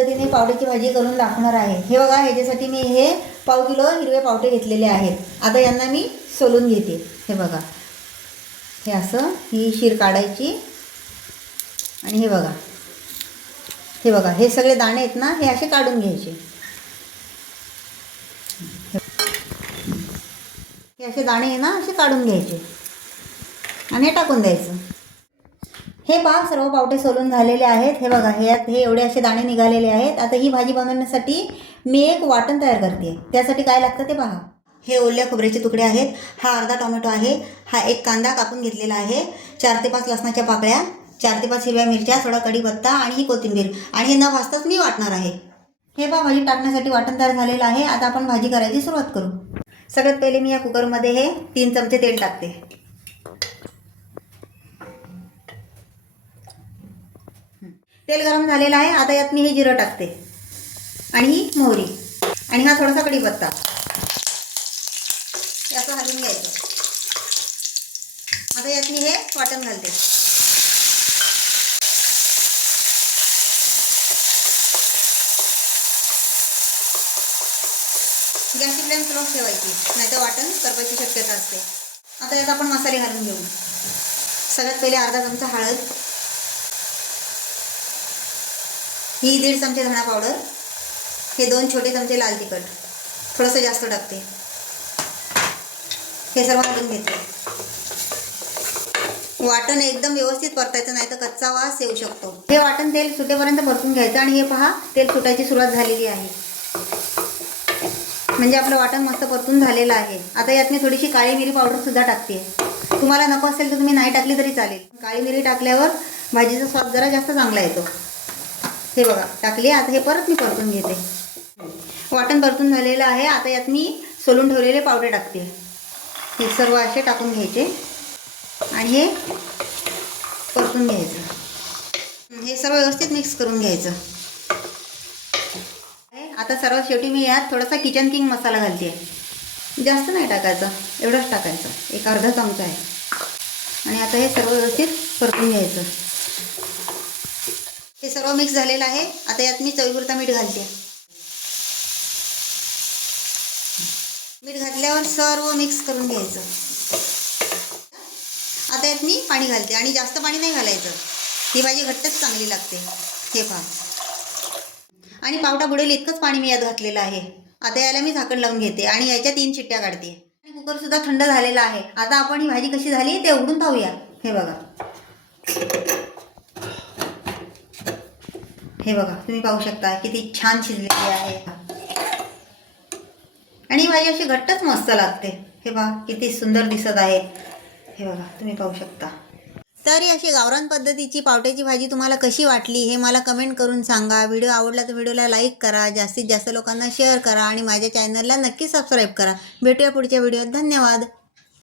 पद्धतीने पावट्याची भाजी करून दाखवणार आहे. हे बघा ह्याच्यासाठी मी हे पाव किलो हिरवे पावटे घेतलेले आहेत. आता यांना मी सोलून घेते. हे बघा. हे असं ही शीर काढायची. आणि हे बघा. हे बघा हे सगळे दाणे आहेत ना हे असे काढून घ्यायचे. हे असे दाणे आहे ना असे काढून घ्यायचे. आणि हे टाकून द्यायचं. हे पहा सर्व पावटे सोलून झालेले आहेत. हे बघा हे हे एवढे असे दाणे निघालेले आहेत. आता ही भाजी बनवण्यासाठी मी एक वाटण तयार करते. त्यासाठी काय लागतं ते पहा. हे ओल्या खोबऱ्याचे तुकडे आहेत. हा अर्धा टोमॅटो आहे. हा एक कांदा कापून घेतलेला आहे. चार ते पाच लसणाच्या पाकळ्या चार ते पाच हिरव्या मिरच्या थोडा कढीपत्ता आणि ही कोथिंबीर. आणि हे न भाजताच मी वाटणार आहे. हे पहा भाजी टाकण्यासाठी वाटण तयार झालेलं आहे. आता आपण भाजी करायची सुरुवात करू. सगळ्यात पहिले मी या कुकरमध्ये हे तीन चमचे तेल टाकते. तेल गरम झालेलं आहे. आता यात मी हे जिरं टाकते. आणि ही मोहरी. आणि हा थोडासा कढीपत्ता याचं हलवून घ्यायचं. आता यात मी हे वाटण घालते. गॅसची फ्लेम स्लो ठेवायची. नाहीतर वाटण करपायची शक्यता असते. आता यात आपण मसाले घालून घेऊ. सगळ्यात पहिले अर्धा चमचा हळद. ही दीड चमचे धणा पावडर हे दोन छोटे चमचे लाल तिखट थोडंसं जास्त टाकते. हे सर्व घालून घेते. वाटण एकदम व्यवस्थित परतायचं नाही तर कच्चा वास येऊ शकतो. हे वाटण तेल सुटेपर्यंत परतून घ्यायचं आणि हे पहा तेल सुटायची सुरुवात झालेली आहे. म्हणजे आपलं वाटण मस्त परतून झालेलं आहे. आता यात मी थोडीशी काळी मिरी पावडरसुद्धा टाकते. तुम्हाला नको असेल तर तुम्ही नाही टाकली तरी चालेल. काळी मिरी टाकल्यावर भाजीचा स्वाद जरा जास्त चांगला येतो. हे बघा टाकली. आता हे परत मी परतून घेते. वाटण परतून झालेलं आहे. आता यात मी सोलून ठेवलेले पावडे टाकते. हे सर्व असे टाकून घ्यायचे. आणि हे परतून घ्यायचं. हे सर्व व्यवस्थित मिक्स करून घ्यायचं. आता सर्वात शेवटी मी यात थोडासा किचन किंग मसाला घालते. जास्त नाही टाकायचं. एवढंच टाकायचं. एक अर्धा चमचा आहे. आणि आता हे सर्व व्यवस्थित परतून घ्यायचं. हे सर्व मिक्स झालेलं आहे. आता यात मी चवीपुरता मीठ घालते. मीठ घातल्यावर सर्व मिक्स करून घ्यायचं. आता यात मी पाणी घालते आणि जास्त पाणी नाही घालायचं. ही भाजी घट्टच चांगली लागते. हे पहा. आणि पावटा बुडेल इतकंच पाणी मी यात घातलेलं आहे. आता याला मी झाकण लावून घेते आणि याच्या तीन शिट्ट्या काढते. आणि कुकरसुद्धा थंड झालेला आहे. आता आपण ही भाजी कशी झाली ते उघडून पाहूया. हे बघा. हे बघा तुम्ही पाहू शकता किती छान शिजलेली आहे. आणि माझी भाजी अशी घट्टच मस्त लागते. हे बघा किती सुंदर दिसत आहे. हे बघा तुम्ही पाहू शकता. तर ही अशी गावरान पद्धतीची पावट्याची भाजी तुम्हाला कशी वाटली हे मला कमेंट करून सांगा. व्हिडिओ आवडला तर व्हिडिओला लाईक करा जास्तीत जास्त लोकांना शेअर करा आणि माझ्या चॅनलला नक्की सबस्क्राईब करा. भेटूया पुढच्या व्हिडिओत. धन्यवाद.